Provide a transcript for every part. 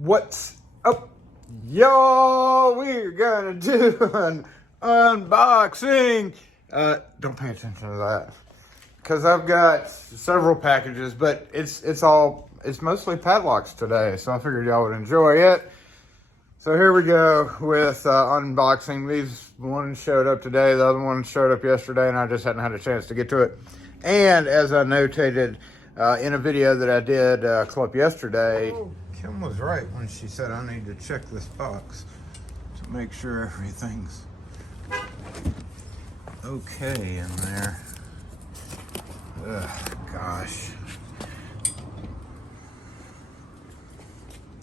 What's up, y'all? We're gonna do an unboxing. Don't pay attention to that because I've got several packages, but it's mostly padlocks today, so I figured y'all would enjoy it. So here we go with unboxing. These one showed up today, the other one showed up yesterday, and I just hadn't had a chance to get to it. And as I notated in a video that I did clip yesterday, Kim was right when she said I need to check this box to make sure everything's okay in there. Ugh, gosh.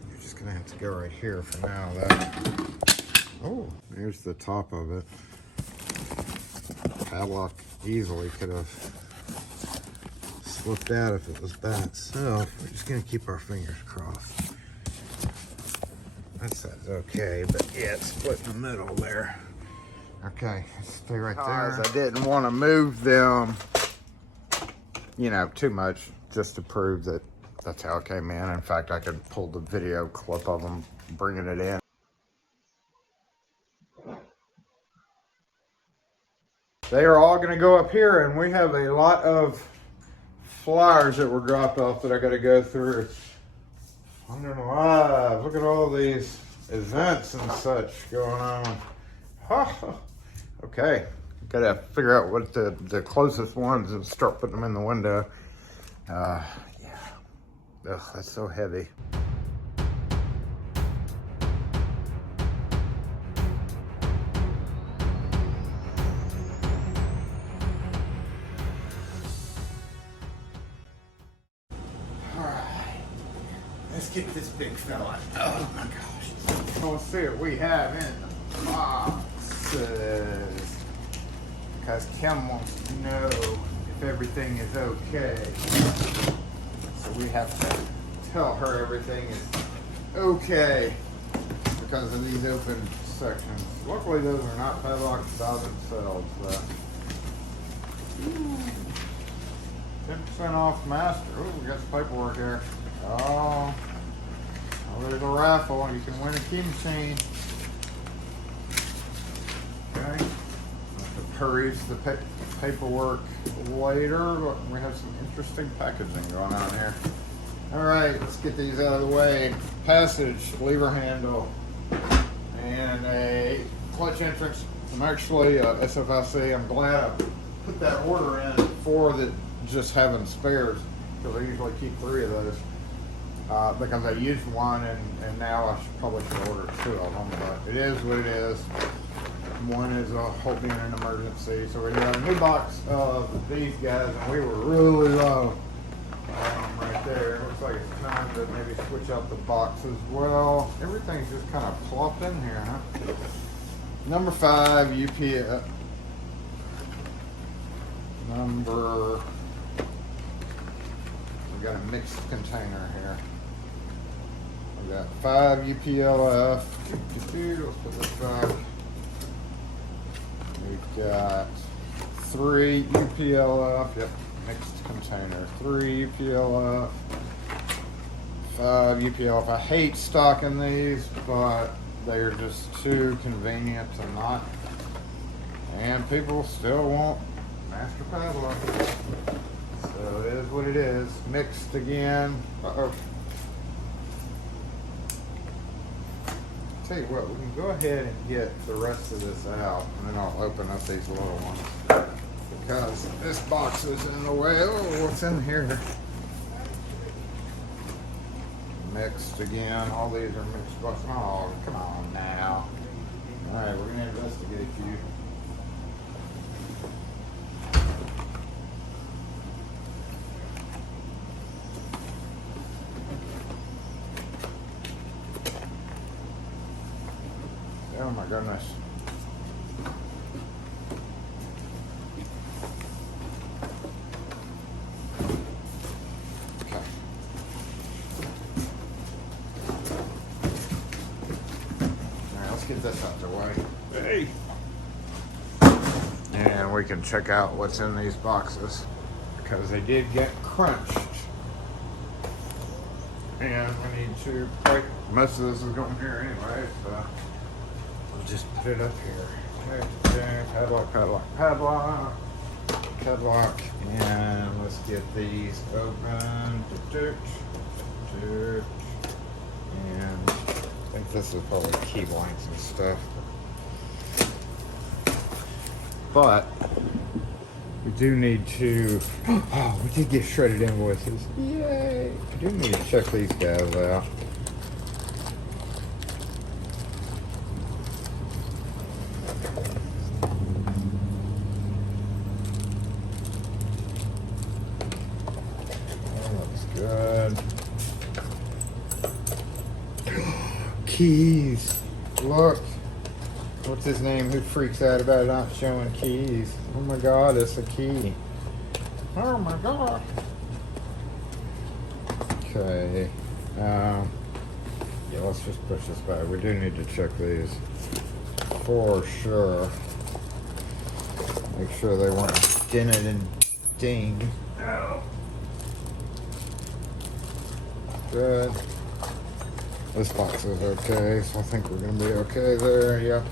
You're just gonna have to go right here for now. Oh, there's the top of it. Padlock easily could have slipped out if it was that. So we're just gonna keep our fingers crossed. That's okay, but yeah, it's split in the middle there. Okay, stay right there. I didn't want to move them, you know, too much, just to prove that that's how it came in. In fact, I could pull the video clip of them bringing it in. They are all going to go up here, and we have a lot of flyers that were dropped off that I got to go through. Wondering Live. Look at all these events and such going on. Okay, got to figure out what the closest ones and start putting them in the window. Yeah. Ugh, that's so heavy. Let's get this big fella. Oh my gosh. Let's see what we have in the boxes. Because Kim wants to know if everything is okay. So we have to tell her everything is okay because of these open sections. Luckily those are not padlocked by themselves. 10% off master. Oh, we got some paperwork here. Oh, there's a raffle. You can win a key machine. Okay. I'll have to peruse the paperwork later, but we have some interesting packaging going on here. All right, let's get these out of the way. Passage, lever handle, and a clutch entrance. I'm actually SFIC. I'm glad I put that order in for just having spares, because I usually keep 3 of those. Because I used one and now I probably should order 2 of them, but it is what it is. One is hoping an emergency. So we got a new box of these guys, and we were really low right there. Looks like it's time to maybe switch out the box as well. Everything's just kind of plopped in here, huh? Number 5 UPS. We got a mixed container here. We got 5 UPLF. Let's put this back. We've got 3 UPLF. Yep, mixed container. 3 UPLF. 5 UPLF. I hate stocking these, but they're just too convenient to not. And people still want master padlock. So it is what it is. Mixed again. Uh-oh. Tell you what, we can go ahead and get the rest of this out, and then I'll open up these little ones. Because this box is in the way. Oh, what's in here? Mixed again. All these are mixed boxes. Oh, come on now. Alright, we're going to investigate you. Oh my goodness. Okay. Alright, let's get this out the way. Hey! And we can check out what's in these boxes, because they did get crunched. And we need to break Most of this is going here anyway, so we'll just put it up here. Okay, padlock, padlock, padlock, padlock, and let's get these open. And I think this is probably key blanks and stuff. But we do need to, oh, we did get shredded invoices. Yay! I do need to check these guys out. That looks good. Keys. Look. What's his name? Who freaks out about not showing keys? Oh my god, it's a key. Oh my god. Okay. Yeah, let's just push this back. We do need to check these for sure. Make sure they weren't dented and dinged. Good. This box is okay, so I think we're gonna be okay there. Yep.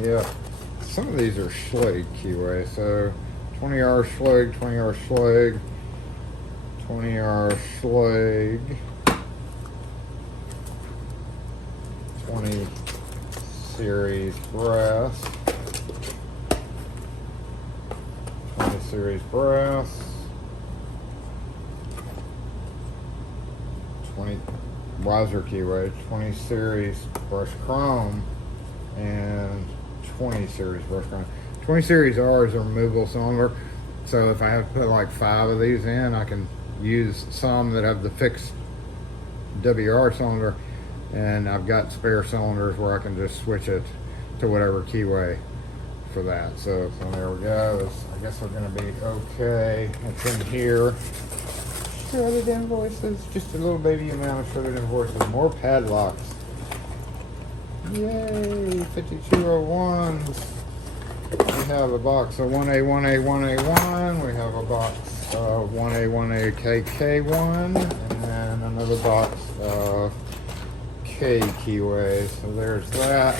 Yeah, some of these are Schlage keyway, so 20R Schlage, 20R Schlage, 20R Schlage, 20 series brass, 20 series brass, 20 Wiser keyway, 20 series brush chrome, and 20 series brush chrome. 20 series R is a removable cylinder, so if I have to put like 5 of these in, I can use some that have the fixed WR cylinder, and I've got spare cylinders where I can just switch it to whatever keyway for that. So there we go. I guess we're gonna be okay. It's in here. Shredded invoices, just a little baby amount of shredded invoices. More padlocks. Yay, 5201s. We have a box of 1A, 1A, 1A1. We have a box of 1A, 1A, KK1. And then another box of K keyways. So there's that.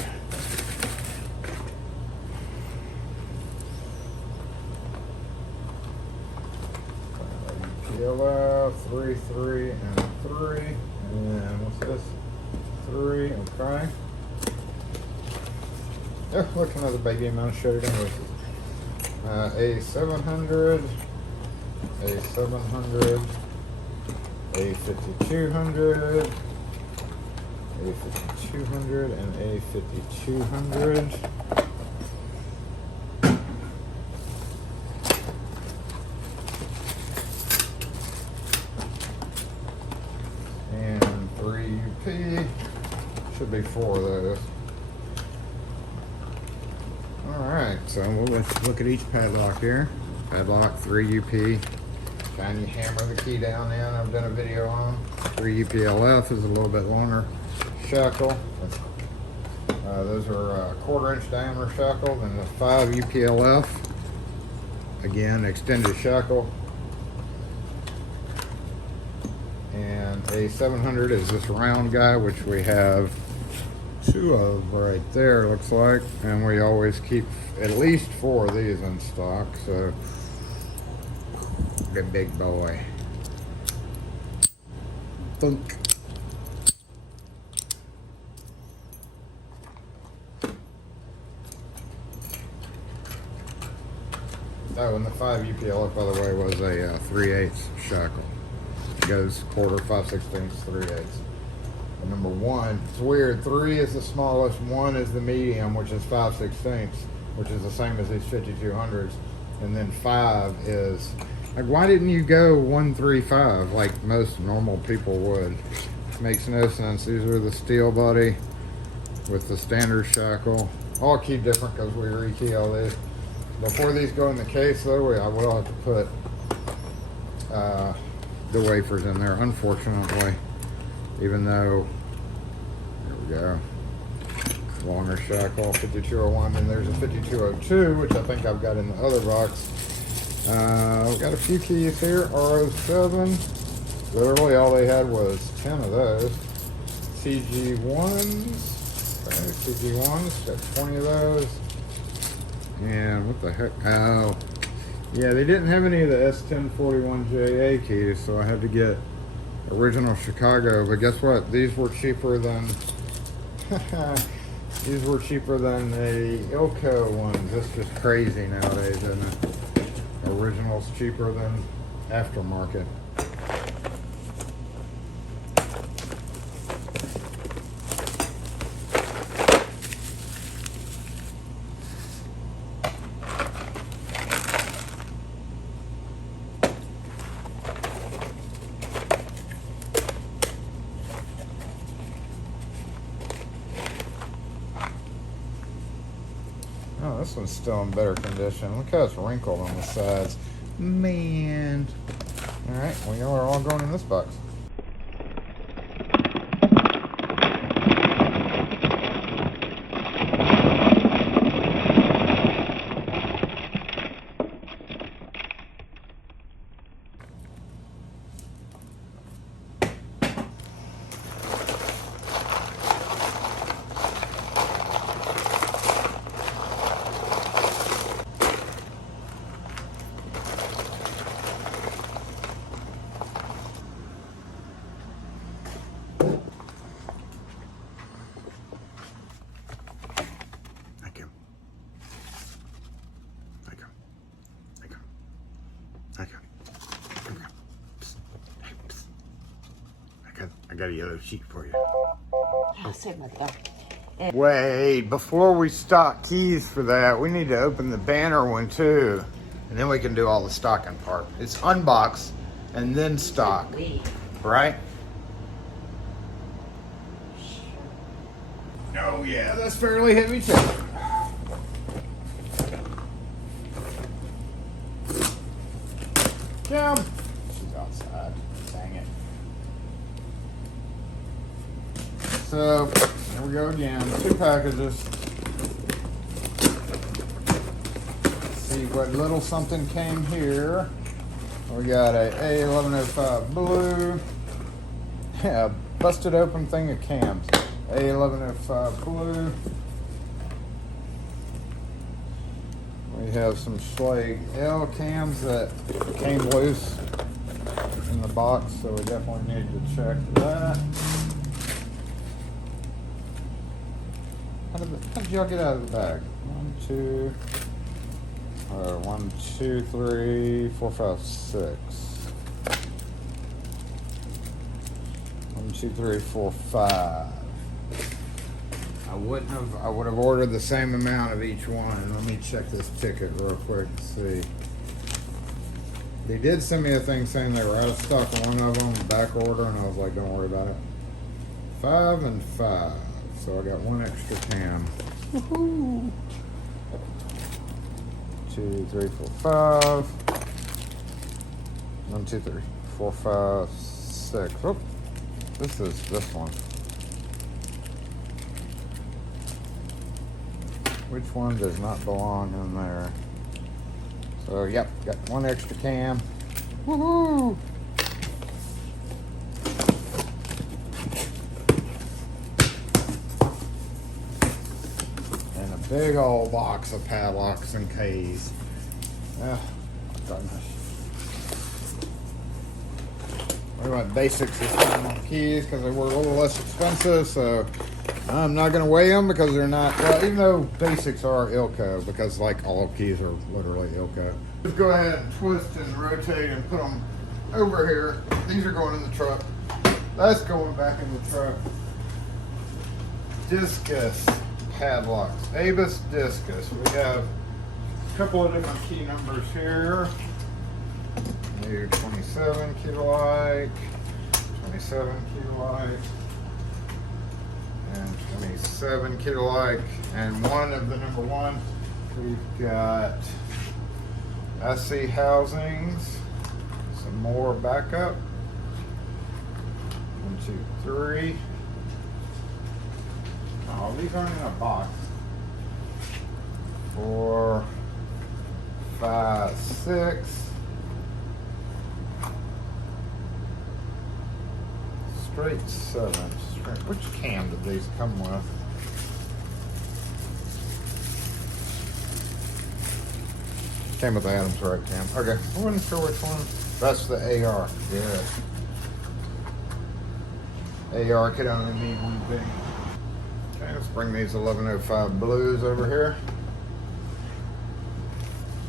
PLF, 3, 3, and 3. And what's this? 3, okay. Oh, look, another baby amount of shredded invoices. A700, A700, A5200, A5200, and A5200. And 3 UP. Should be 4 of those. Alright, so let's look at each padlock here. Padlock 3 UP. Can you hammer the key down in? I've done a video on. 3 UPLF is a little bit longer shackle. Those are 1/4 inch diameter shackle. And the 5 UPLF, again, extended shackle. And a 700 is this round guy, which we have 2 of right there, looks like, and we always keep at least 4 of these in stock. So good big boy. Thunk. Oh, and the 5 UPLF, by the way, was a 3/8 shackle. It goes 1/4, 5/16, 3/8. And number 1, it's weird, 3 is the smallest, 1 is the medium, which is 5/16, which is the same as these 5200s. And then 5 is, like, why didn't you go 135 like most normal people would? Makes no sense. These are the steel body with the standard shackle. All keyed different because we rekey all these. Before these go in the case, though, I will have to put the wafers in there, unfortunately. Even though, there we go, longer shackle, 5201, and there's a 5202, which I think I've got in the other box. We've got a few keys here, R07. Literally all they had was 10 of those. TG1s. Okay, TG1s, got 20 of those. And what the heck? Oh, yeah, they didn't have any of the S1041JA keys, so I had to get original Chicago. But guess what? These were cheaper than these were cheaper than the Ilco ones. That's just crazy nowadays, isn't it? Original's cheaper than aftermarket. Oh, this one's still in better condition. Look how it's wrinkled on the sides. Man. Alright, we are all going in this box. I got a yellow sheet for you. Wait, before we stock keys for that, we need to open the banner one too. And then we can do all the stocking part. It's unbox and then stock. Right? Oh yeah, that's fairly heavy too. Jump! She's outside. Dang it. So, here we go again. 2 packages. Let's see what little something came here. We got a A1105 blue. Yeah, busted open thing of cams. A1105 blue. We have some Schlage L cams that came loose in the box, so we definitely need to check that. How did y'all get out of the bag? 1, 2, 3, 4, 5, 6. 1, 2, 3, 4, 5. I would have ordered the same amount of each one. Let me check this ticket real quick and see. They did send me a thing saying they were out of stock on one of them, back order, and I was like, don't worry about it. 5 and 5. So I got 1 extra cam. Woohoo! 2, 3, 4, 5. 1, 2, 3, 4, 5, 6. Oh, this is this one. Which one does not belong in there? So, yep, got 1 extra cam. Woohoo! And a big old box of padlocks and keys. Oh, goodness. We went basics this time on keys because they were a little less expensive, so I'm not going to weigh them because they're not, well, even though basics are Ilco, because like all keys are literally Ilco. Just go ahead and twist and rotate and put them over here. These are going in the truck. That's going back in the truck. Discus padlocks. Abus discus. We have a couple of different key numbers here. 27 key to like, 27 key to like, and 27 key to like, and one of the number 1. We've got IC housings, some more backup. 1, 2, 3. Oh, these aren't in a box. 4, 5, 6. straight 7. Which cam did these come with? Came with the Adams right cam. Okay, I wasn't sure which one. That's the AR. Yeah. AR could only mean one thing. Okay, let's bring these 1105 blues over here.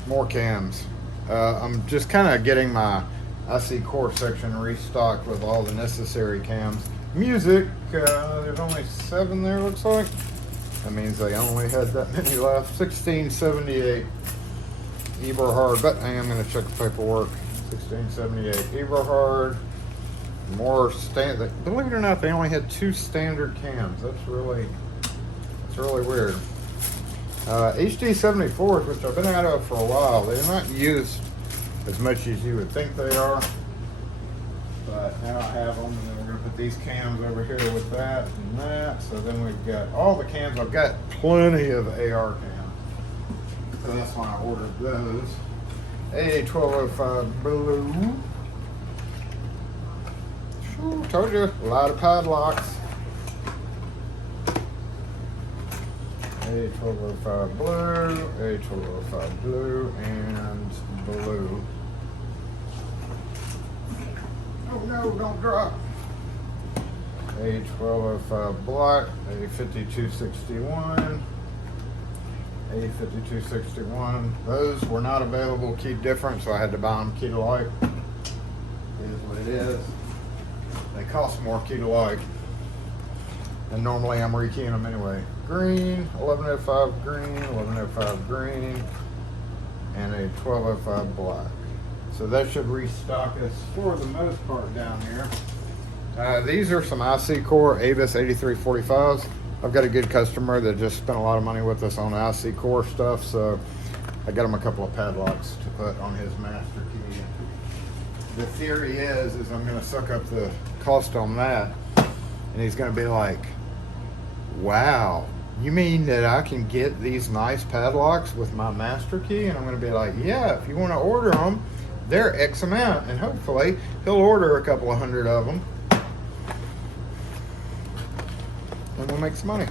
More cams. I'm just kind of getting my IC core section restocked with all the necessary cams. Music, there's only 7 there, looks like. That means they only had that many left. 1678 Eberhard, but I am going to check the paperwork. 1678 Eberhard. More standard. Believe it or not, they only had 2 standard cams. That's really weird. HD 74s, which I've been out of for a while. They're not used as much as you would think they are. But now I have them, and then we're going to put these cams over here with that and that. So then we've got all the cams. I've got plenty of AR cams. So that's why I ordered those. A1205 blue. Whew, told you, a lot of padlocks. A1205 blue, A1205 blue, and blue. Oh no, don't drop. A1205 black, A5261, A5261. Those were not available key different, so I had to buy them key to like. It is what it is. They cost more key to like. And normally I'm rekeying them anyway. Green, 1105 green, 1105 green, and a 1205 black. So that should restock us for the most part down here. These are some IC core Avis 8345s. I've got a good customer that just spent a lot of money with us on IC core stuff, so I got him a couple of padlocks to put on his master key. The theory is I'm gonna suck up the cost on that, and he's gonna be like, wow, you mean that I can get these nice padlocks with my master key? And I'm going to be like, yeah, if you want to order them, they're X amount. And hopefully he'll order a couple of hundred of them. And we'll make some money.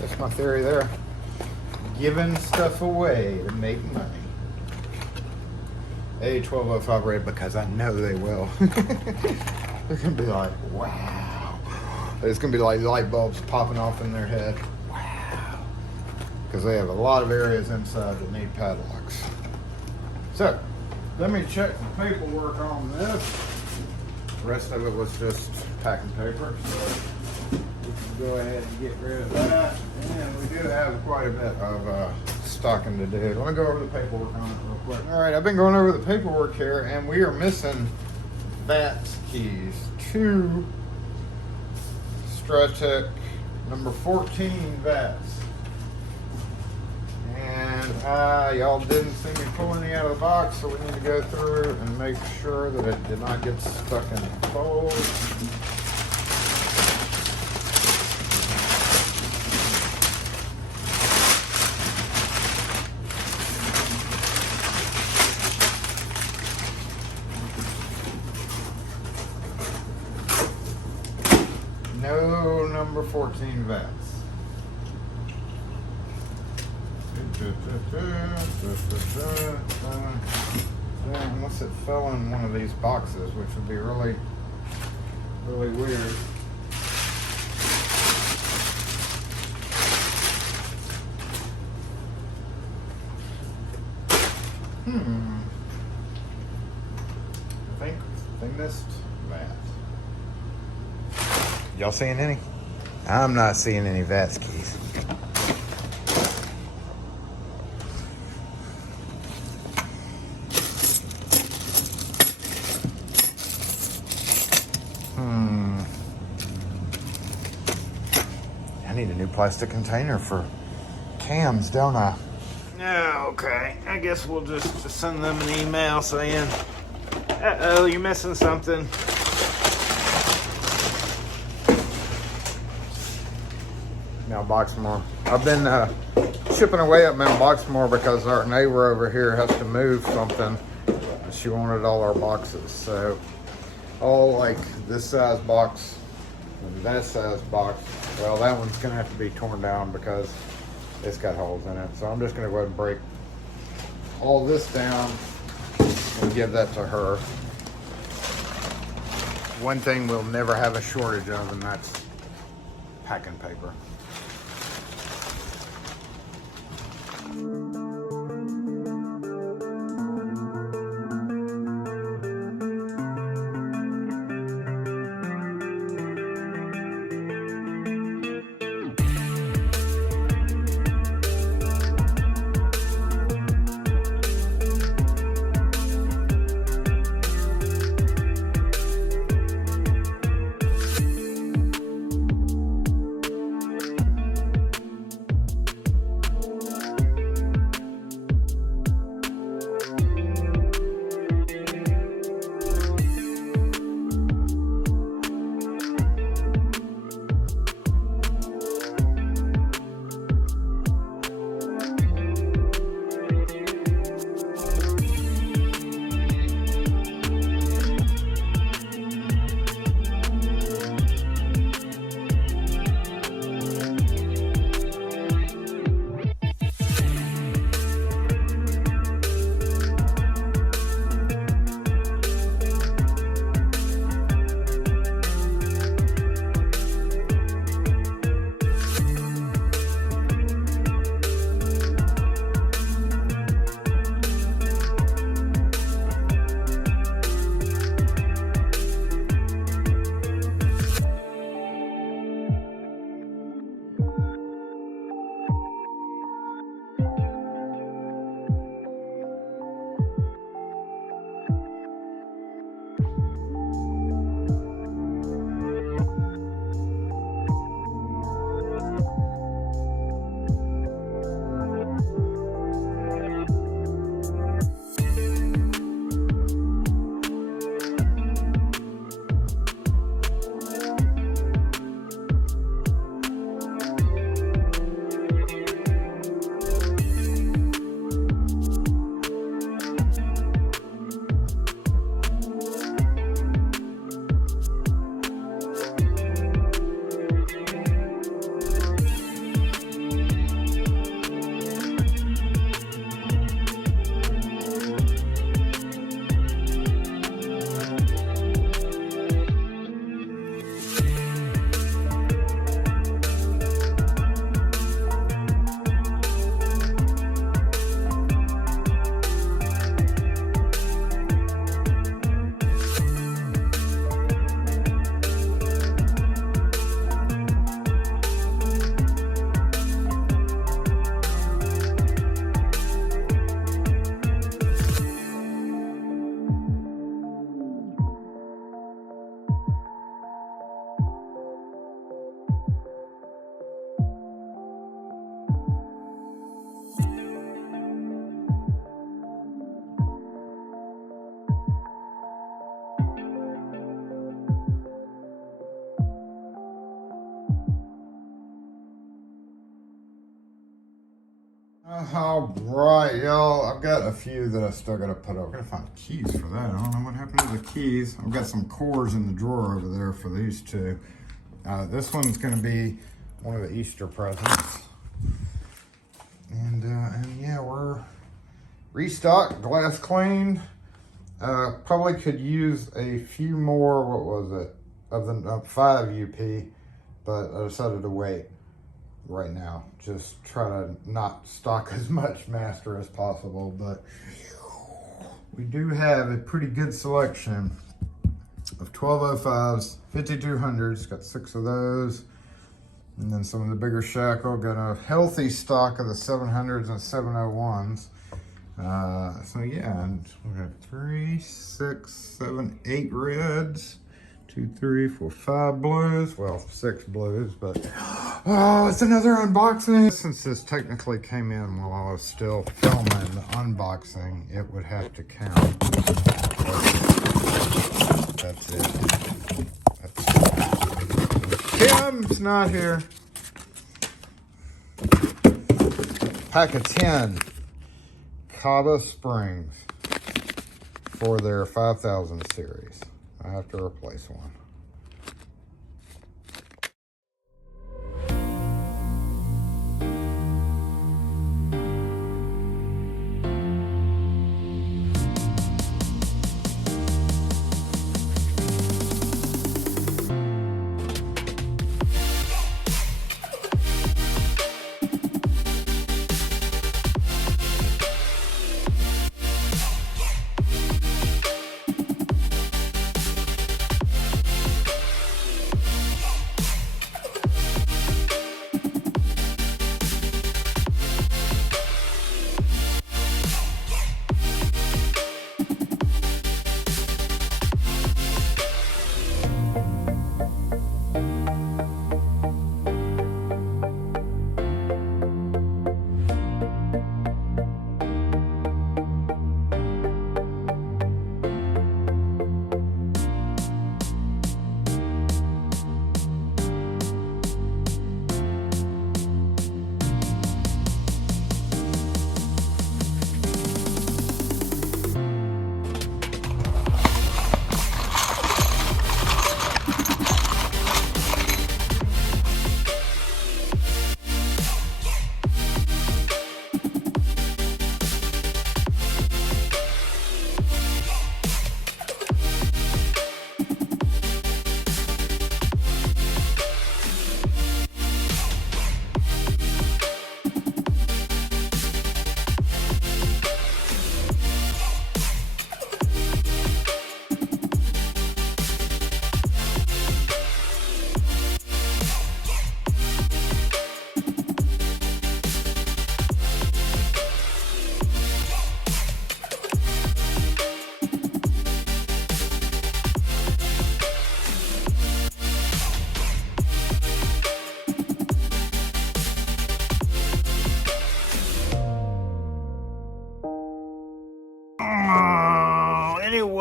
That's my theory there. Giving stuff away to make money. A1205 red, because I know they will. They're going to be like, wow. It's going to be like light bulbs popping off in their head. Wow. Because they have a lot of areas inside that need padlocks. So, let me check the paperwork on this. The rest of it was just packing paper. So, we can go ahead and get rid of that. And we do have quite a bit of stocking to do. Let me go over the paperwork on it real quick. All right, I've been going over the paperwork here, and we are missing VATS keys. 2 Stratec number 14 VATS. And y'all didn't see me pull any out of the box, so we need to go through and make sure that it did not get stuck in the fold. No number 14 VATS. Unless it fell in one of these boxes, which would be really, really weird. I think they missed that. Y'all seeing any? I'm not seeing any VATS keys. I need a new plastic container for cams, don't I? Yeah, okay. I guess we'll just send them an email saying, uh-oh, you're missing something. Now Boxmore. I've been chipping away at Mount Boxmore because our neighbor over here has to move something. She wanted all our boxes, so all like this size box And that size box, well, that one's gonna have to be torn down because it's got holes in it. So I'm just gonna go ahead and break all this down and give that to her. One thing we'll never have a shortage of, and that's packing paper. All right, y'all. I've got a few that I still got to put up. I'm gonna find keys for that. I don't know what happened to the keys. I've got some cores in the drawer over there for these two. This one's gonna be one of the Easter presents. And yeah, we're restocked, glass cleaned. Probably could use a few more. What was it? Of the 5 UP, but I decided to wait right now. Just try to not stock as much master as possible, but we do have a pretty good selection of 1205s, 5200s, got 6 of those, and then some of the bigger shackle. Got a healthy stock of the 700s and 701s. So yeah, and we got 3, 6, 7, 8 reds, 2, 3, 4, 5 blues. Well, 6 blues, but oh, it's another unboxing. Since this technically came in while I was still filming the unboxing, it would have to count. That's it. Tim's not here. Pack of 10 Cava Springs for their 5000 series. I have to replace one.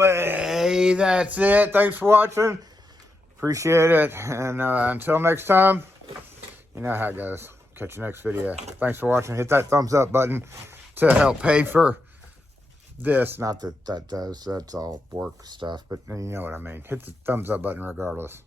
way, that's it. Thanks for watching. Appreciate it. And until next time, you know how it goes. Catch you next video. Thanks for watching. Hit that thumbs up button to help pay for this. Not that that's all work stuff, but you know what I mean. Hit the thumbs up button regardless.